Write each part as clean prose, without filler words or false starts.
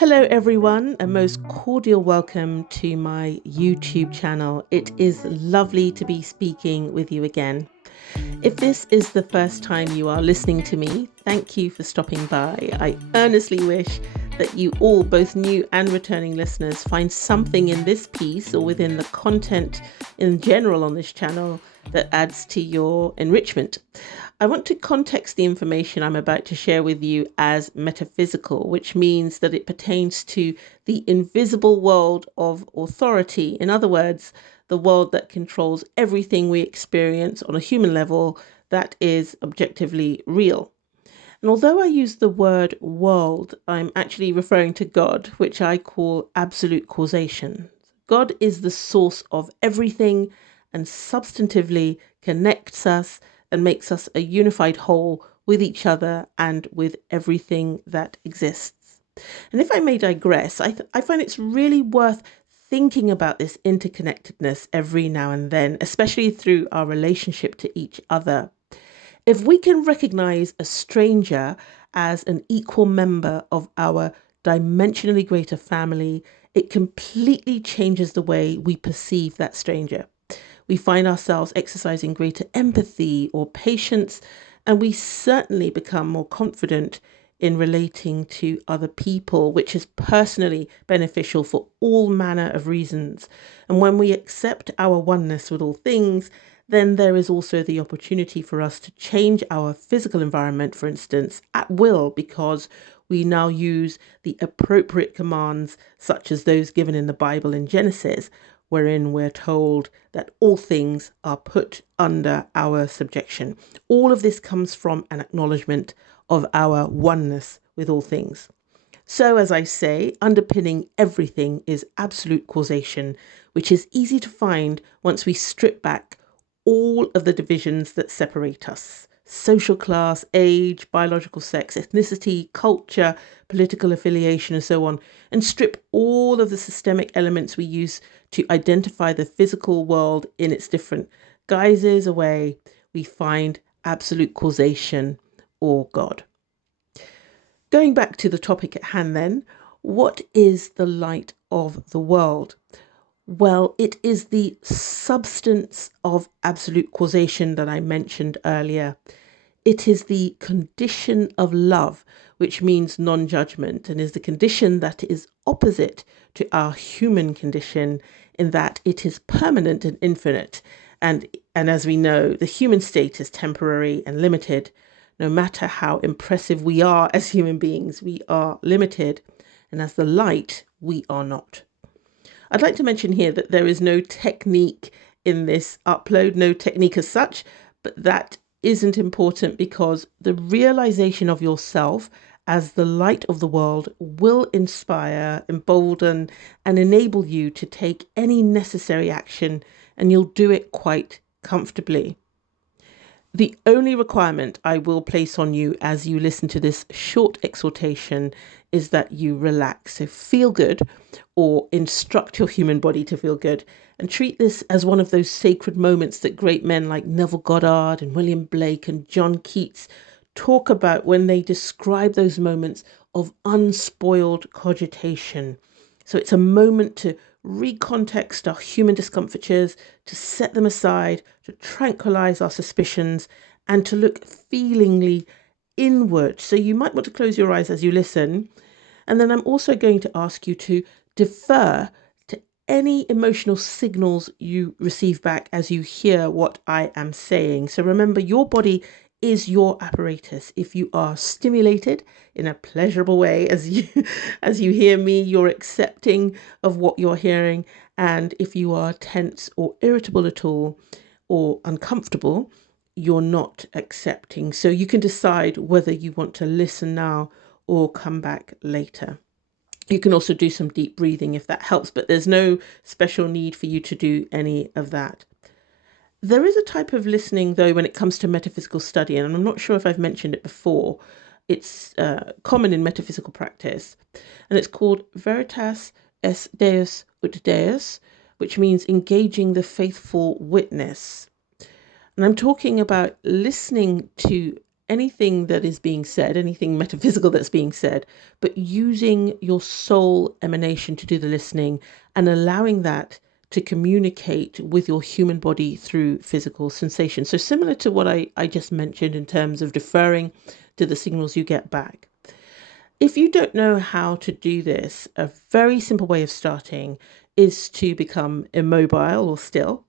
Hello, everyone. A most cordial welcome to my YouTube channel. It is lovely to be speaking with you again. If this is the first time you are listening to me, thank you for stopping by. I earnestly wish that you all, both new and returning listeners, find something in this piece or within the content in general on this channel that adds to your enrichment. I want to context the information I'm about to share with you as metaphysical, which means that it pertains to the invisible world of authority. In other words, the world that controls everything we experience on a human level that is objectively real. And although I use the word world, I'm actually referring to God, which I call absolute causation. God is the source of everything and substantively connects us and makes us a unified whole with each other and with everything that exists. And if I may digress, I find it's really worth thinking about this interconnectedness every now and then, especially through our relationship to each other. If we can recognize a stranger as an equal member of our dimensionally greater family, it completely changes the way we perceive that stranger. We find ourselves exercising greater empathy or patience, and we certainly become more confident in relating to other people, which is personally beneficial for all manner of reasons. And when we accept our oneness with all things, then there is also the opportunity for us to change our physical environment, for instance, at will, because we now use the appropriate commands, such as those given in the Bible in Genesis, wherein we're told that all things are put under our subjection. All of this comes from an acknowledgement of our oneness with all things. So, as I say, underpinning everything is absolute causation, which is easy to find once we strip back all of the divisions that separate us: social class, age, biological sex, ethnicity, culture, political affiliation, and so on, and strip all of the systemic elements we use to identify the physical world in its different guises away. We find absolute causation or God. Going back to the topic at hand, then, what is the light of the world? Well, it is the substance of absolute causation that I mentioned earlier. It is the condition of love, which means non-judgment, and is the condition that is opposite to our human condition in that it is permanent and infinite. And as we know, the human state is temporary and limited. No matter how impressive we are as human beings, we are limited. And as the light, we are not. I'd like to mention here that there is no technique in this upload, no technique as such, but that isn't important because the realization of yourself as the light of the world will inspire, embolden, and enable you to take any necessary action, and you'll do it quite comfortably. The only requirement I will place on you as you listen to this short exhortation is that you relax. So feel good, or instruct your human body to feel good, and treat this as one of those sacred moments that great men like Neville Goddard and William Blake and John Keats talk about when they describe those moments of unspoiled cogitation. So it's a moment to recontext our human discomfitures, to set them aside, to tranquilize our suspicions, and to look feelingly inward. So you might want to close your eyes as you listen. And then I'm also going to ask you to defer to any emotional signals you receive back as you hear what I am saying. So remember, your body is your apparatus. If you are stimulated in a pleasurable way as you hear me, you're accepting of what you're hearing. And if you are tense or irritable at all or uncomfortable, you're not accepting. So you can decide whether you want to listen now or come back later. You can also do some deep breathing if that helps, but there's no special need for you to do any of that. There is a type of listening, though, when it comes to metaphysical study, and I'm not sure if I've mentioned it before. It's common in metaphysical practice, and it's called Veritas Es Deus ut Deus, which means engaging the faithful witness. And I'm talking about listening to anything that is being said, anything metaphysical that's being said, but using your soul emanation to do the listening and allowing that to communicate with your human body through physical sensation. So similar to what I just mentioned in terms of deferring to the signals you get back. If you don't know how to do this, a very simple way of starting is to become immobile or still.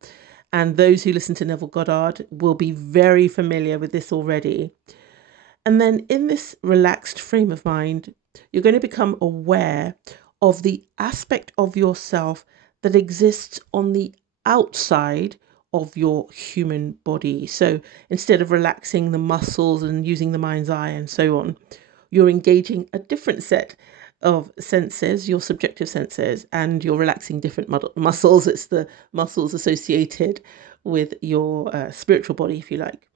And those who listen to Neville Goddard will be very familiar with this already. And then in this relaxed frame of mind, you're going to become aware of the aspect of yourself that exists on the outside of your human body. So instead of relaxing the muscles and using the mind's eye and so on, you're engaging a different set of senses, your subjective senses, and you're relaxing different muscles. It's the muscles associated with your spiritual body, if you like.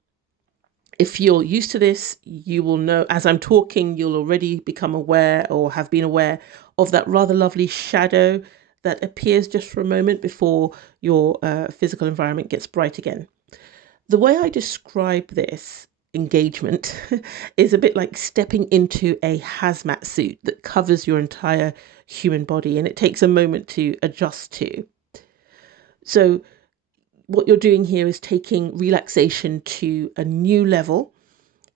If you're used to this, you will know as I'm talking, you'll already become aware or have been aware of that rather lovely shadow that appears just for a moment before your physical environment gets bright again. The way I describe this engagement is a bit like stepping into a hazmat suit that covers your entire human body, and it takes a moment to adjust to. So what you're doing here is taking relaxation to a new level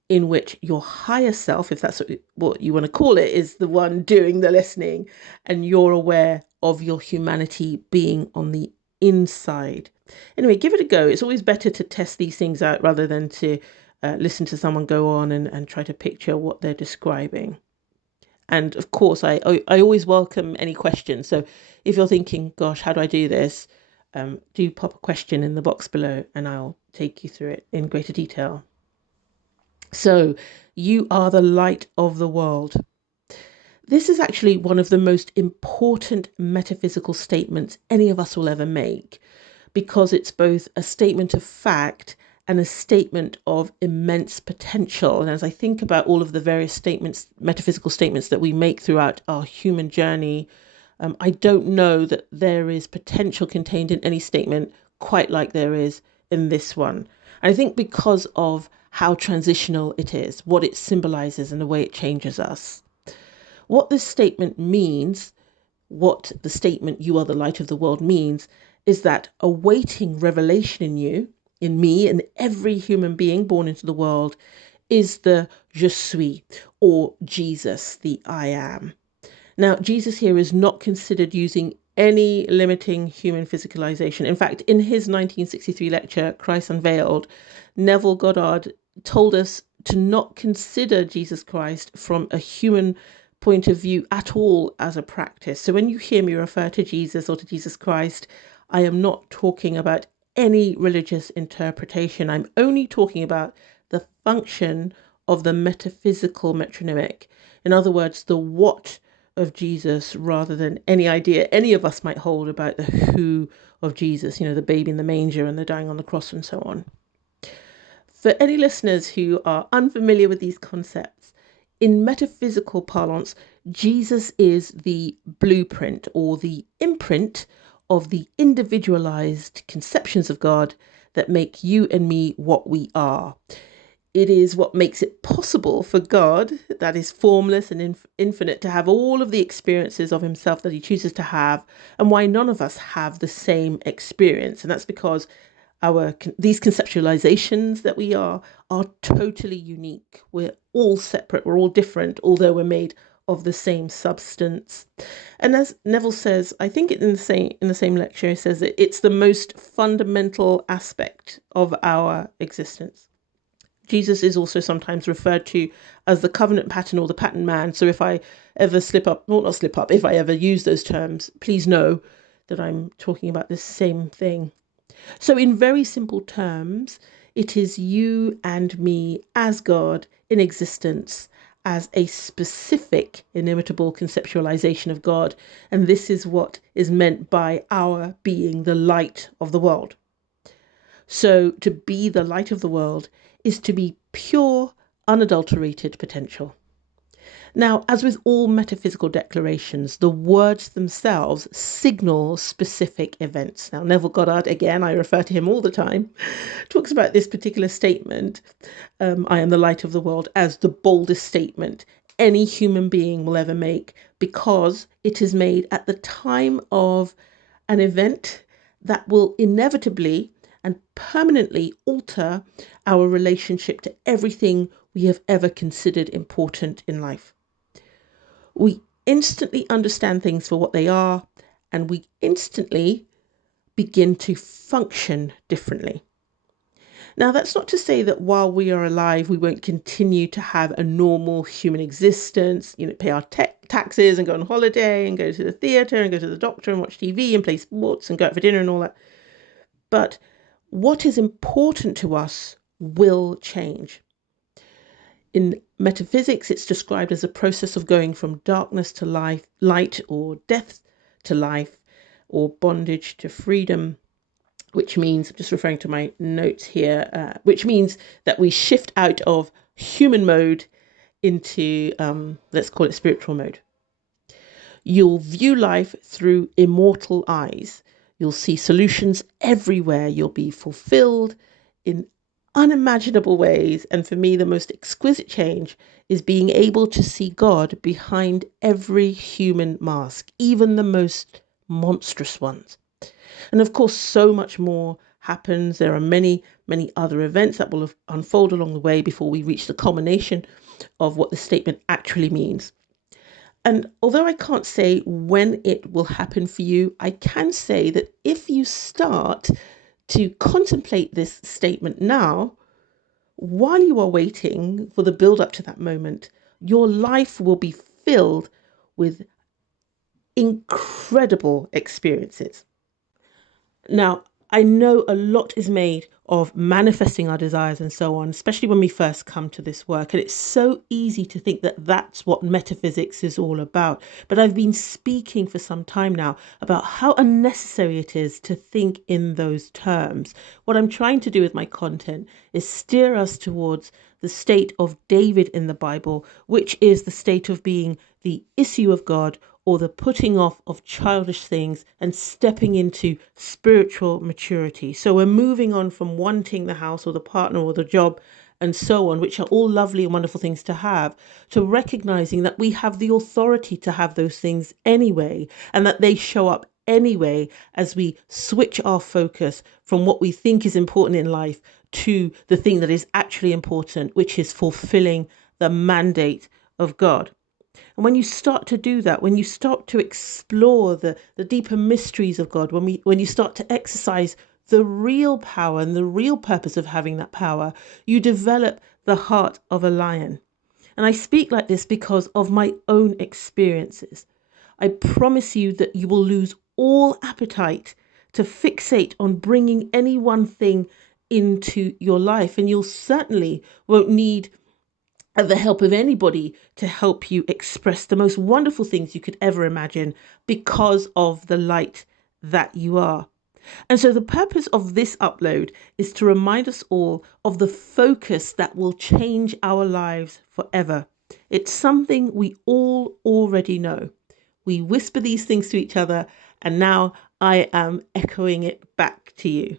in which your higher self, if that's what you want to call it, is the one doing the listening, and you're aware of your humanity being on the inside. Anyway, give it a go. It's always better to test these things out rather than to listen to someone go on and try to picture what they're describing. And of course, I always welcome any questions. So if you're thinking, gosh, how do I do this? Do pop a question in the box below and I'll take you through it in greater detail. So you are the light of the world. This is actually one of the most important metaphysical statements any of us will ever make, because it's both a statement of fact and a statement of immense potential. And as I think about all of the various statements, metaphysical statements that we make throughout our human journey, I don't know that there is potential contained in any statement quite like there is in this one. I think because of how transitional it is, what it symbolizes, and the way it changes us. What this statement means, what the statement "you are the light of the world" means, is that awaiting revelation in you, in me, and every human being born into the world is the je suis, or Jesus, the I am. Now, Jesus here is not considered using any limiting human physicalization. In fact, in his 1963 lecture, Christ Unveiled, Neville Goddard told us to not consider Jesus Christ from a human point of view at all as a practice. So when you hear me refer to Jesus or to Jesus Christ, I am not talking about any religious interpretation. I'm only talking about the function of the metaphysical metronymic. In other words, the what of Jesus, rather than any idea any of us might hold about the who of Jesus, the baby in the manger and the dying on the cross and so on. For any listeners who are unfamiliar with these concepts, in metaphysical parlance, Jesus is the blueprint or the imprint of the individualized conceptions of God that make you and me what we are. It is what makes it possible for God, that is formless and infinite, to have all of the experiences of himself that he chooses to have, and why none of us have the same experience. And that's because these conceptualizations that we are totally unique. We're all separate, we're all different, although we're made of the same substance. And as Neville says, I think in the same lecture, he says that it's the most fundamental aspect of our existence. Jesus is also sometimes referred to as the covenant pattern or the pattern man. So if I ever slip up, well, not slip up, if I ever use those terms, please know that I'm talking about the same thing. So in very simple terms, it is you and me as God in existence as a specific inimitable conceptualization of God. And this is what is meant by our being the light of the world. So to be the light of the world is to be pure, unadulterated potential. Now, as with all metaphysical declarations, the words themselves signal specific events. Now, Neville Goddard, again, I refer to him all the time, talks about this particular statement, I am the light of the world, as the boldest statement any human being will ever make, because it is made at the time of an event that will inevitably and permanently alter our relationship to everything we have ever considered important in life. We instantly understand things for what they are, and we instantly begin to function differently. Now, that's not to say that while we are alive, we won't continue to have a normal human existence, pay our taxes and go on holiday and go to the theatre and go to the doctor and watch TV and play sports and go out for dinner and all that. But what is important to us will change. In metaphysics, it's described as a process of going from darkness to light, or death to life, or bondage to freedom, which means, I'm just referring to my notes here, which means that we shift out of human mode into, let's call it spiritual mode. You'll view life through immortal eyes. You'll see solutions everywhere. You'll be fulfilled in unimaginable ways. And for me, the most exquisite change is being able to see God behind every human mask, even the most monstrous ones. And of course, so much more happens. There are many, many other events that will unfold along the way before we reach the culmination of what the statement actually means. And although I can't say when it will happen for you, I can say that if you start to contemplate this statement now, while you are waiting for the build up to that moment, your life will be filled with incredible experiences. Now, I know a lot is made of manifesting our desires and so on, especially when we first come to this work. And it's so easy to think that that's what metaphysics is all about. But I've been speaking for some time now about how unnecessary it is to think in those terms. What I'm trying to do with my content is steer us towards the state of David in the Bible, which is the state of being the issue of God, or the putting off of childish things and stepping into spiritual maturity. So we're moving on from wanting the house or the partner or the job and so on, which are all lovely and wonderful things to have, to recognizing that we have the authority to have those things anyway, and that they show up anyway as we switch our focus from what we think is important in life to the thing that is actually important, which is fulfilling the mandate of God. And when you start to do that, when you start to explore the deeper mysteries of God, when you start to exercise the real power and the real purpose of having that power, you develop the heart of a lion. And I speak like this because of my own experiences. I promise you that you will lose all appetite to fixate on bringing any one thing into your life. And you'll certainly won't need the help of anybody to help you express the most wonderful things you could ever imagine, because of the light that you are. And so the purpose of this upload is to remind us all of the focus that will change our lives forever. It's something we all already know. We whisper these things to each other, and now I am echoing it back to you.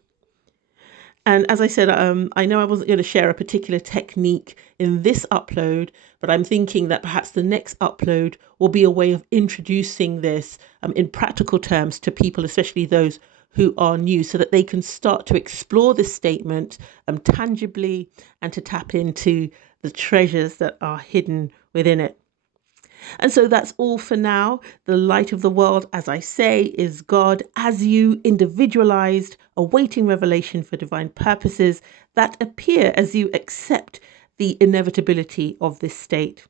And as I said, I know I wasn't going to share a particular technique in this upload, but I'm thinking that perhaps the next upload will be a way of introducing this in practical terms to people, especially those who are new, so that they can start to explore this statement tangibly and to tap into the treasures that are hidden within it. And so that's all for now. The light of the world, as I say, is God as you, individualized, awaiting revelation for divine purposes that appear as you accept the inevitability of this state.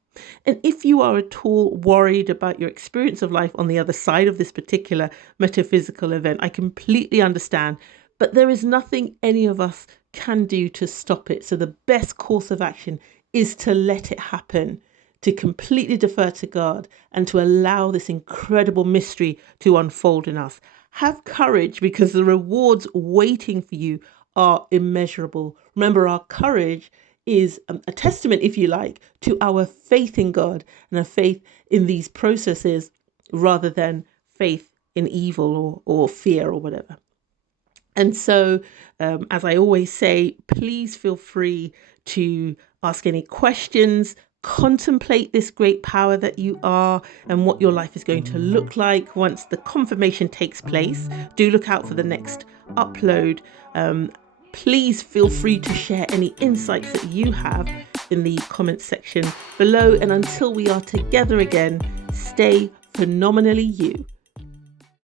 And if you are at all worried about your experience of life on the other side of this particular metaphysical event, I completely understand. But there is nothing any of us can do to stop it. So the best course of action is to let it happen, to completely defer to God, and to allow this incredible mystery to unfold in us. Have courage, because the rewards waiting for you are immeasurable. Remember, our courage is a testament, if you like, to our faith in God and a faith in these processes rather than faith in evil or fear or whatever. And so, as I always say, please feel free to ask any questions, contemplate this great power that you are and what your life is going to look like once the confirmation takes place. Do look out for the next upload. Please feel free to share any insights that you have in the comments section below. And until we are together again, stay phenomenally you.